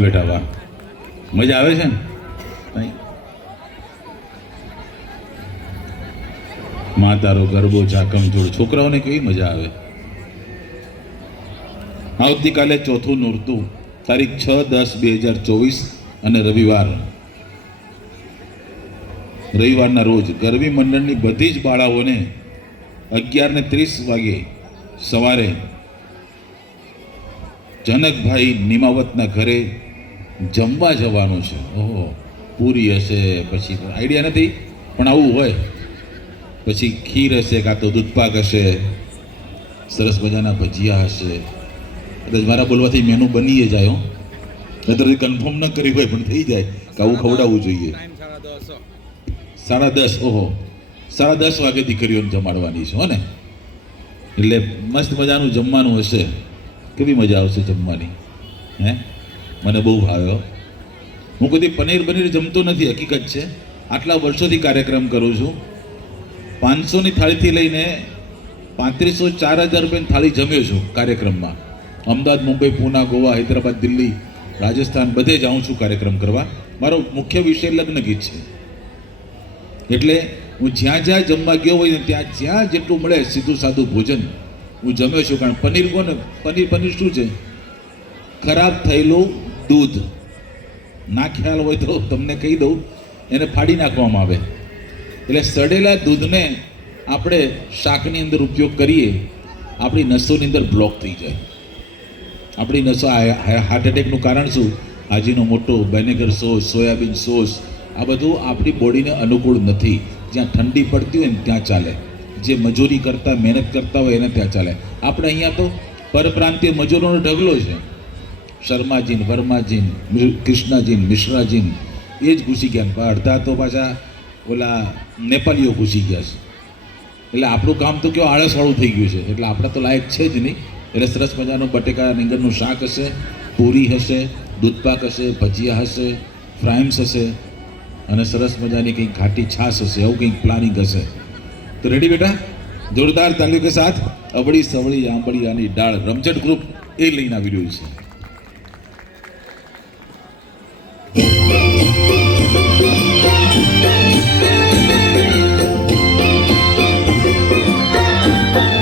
વાહ બેટા વાહ મજા આવે છે ને? તારો ગરબો ઝાકમ જોડ છોકરાઓને કેવી મજા આવે? આવતીકાલે ચોથું નોરતું, તારીખ છ દસ બે હજાર ચોવીસ અને રવિવાર. રવિવારના રોજ ગરબી મંડળની બધી જ બાળાઓને અગિયાર ને ત્રીસ વાગે સવારે જનકભાઈ નિમાવતના ઘરે જમવા જવાનું છે. ઓહો, પૂરી હશે, પછી આઈડિયા નથી, પણ આવું હોય. પછી ખીર હશે, કાં તો દૂધપાક હશે, સરસ મજાના ભજીયા હશે. કદાચ મારા બોલવાથી મેનુ બની જાય, હો. નહીતર કન્ફર્મ ન કરી હોય, પણ થઈ જાય કે આવું ખવડાવવું જોઈએ. સાડા દસ, ઓહો. સાડા દસ વાગે દીકરીઓને જમાડવાની છે, હો ને. એટલે મસ્ત મજાનું જમવાનું હશે. કેવી મજા આવશે જમવાની, હે? મને બહુ ભાવ્યો હું. કદી પનીર પનીર જમતો નથી, હકીકત છે. આટલા વર્ષોથી કાર્યક્રમ કરું છું. પાંચસોની થાળીથી લઈને પાંત્રીસો ચાર હજાર રૂપિયાની થાળી જમ્યો છું કાર્યક્રમમાં. અમદાવાદ, મુંબઈ, પૂના, ગોવા, હૈદરાબાદ, દિલ્હી, રાજસ્થાન બધે જાઉં છું કાર્યક્રમ કરવા. મારો મુખ્ય વિષય લગ્ન ગીત છે. એટલે હું જ્યાં જ્યાં જમવા ગયો હોય ને ત્યાં જ્યાં જેટલું મળે સીધું સાદું ભોજન હું જમ્યો છું. કારણ પનીર કોને પનીર પનીર શું છે? ખરાબ થયેલું દૂધ ના ખ્યાલ હોય તો તમને કહી દઉં, એને ફાડી નાખવામાં આવે. એટલે સડેલા દૂધને આપણે શાકની અંદર ઉપયોગ કરીએ, આપણી નસોની અંદર બ્લોક થઈ જાય. આપણી નસો હાર્ટ એટેકનું કારણ શું? હાજીનો મોટો બેનેગર સોસ, સોયાબીન સોસ, આ બધું આપણી બોડીને અનુકૂળ નથી. જ્યાં ઠંડી પડતી હોય ને ત્યાં ચાલે. જે મજૂરી કરતા, મહેનત કરતા હોય એને ત્યાં ચાલે. આપણે અહીંયા તો પરપ્રાંતીય મજૂરોનો ઢગલો છે. શર્માજીન, વર્માજીન કૃષ્ણાજીન, મિશ્રાજીન, એ જ ઘૂસી ગયા પણ અડધા તો પાછા ઓલા નેપાલીઓ ઘૂસી ગયા છે. એટલે આપણું કામ તો કેવું આળસવાળું થઈ ગયું છે. એટલે આપણે તો લાયક છે જ નહીં. એટલે સરસ મજાનું બટેકા રીંગણનું શાક હશે, પૂરી હશે, દૂધપાક હશે, ભજીયા હશે, ફ્રાઈમ્સ હશે અને સરસ મજાની કંઈક ઘાટી છાશ હશે એવું કંઈક પ્લાનિંગ હશે. તો રેડી બેટા? જોરદાર તાલીઓ કે સાથ. અબડી સવળી આંબળી આની ડાળ રમઝટ ગ્રુપ એ લઈને આવી રહ્યું છે.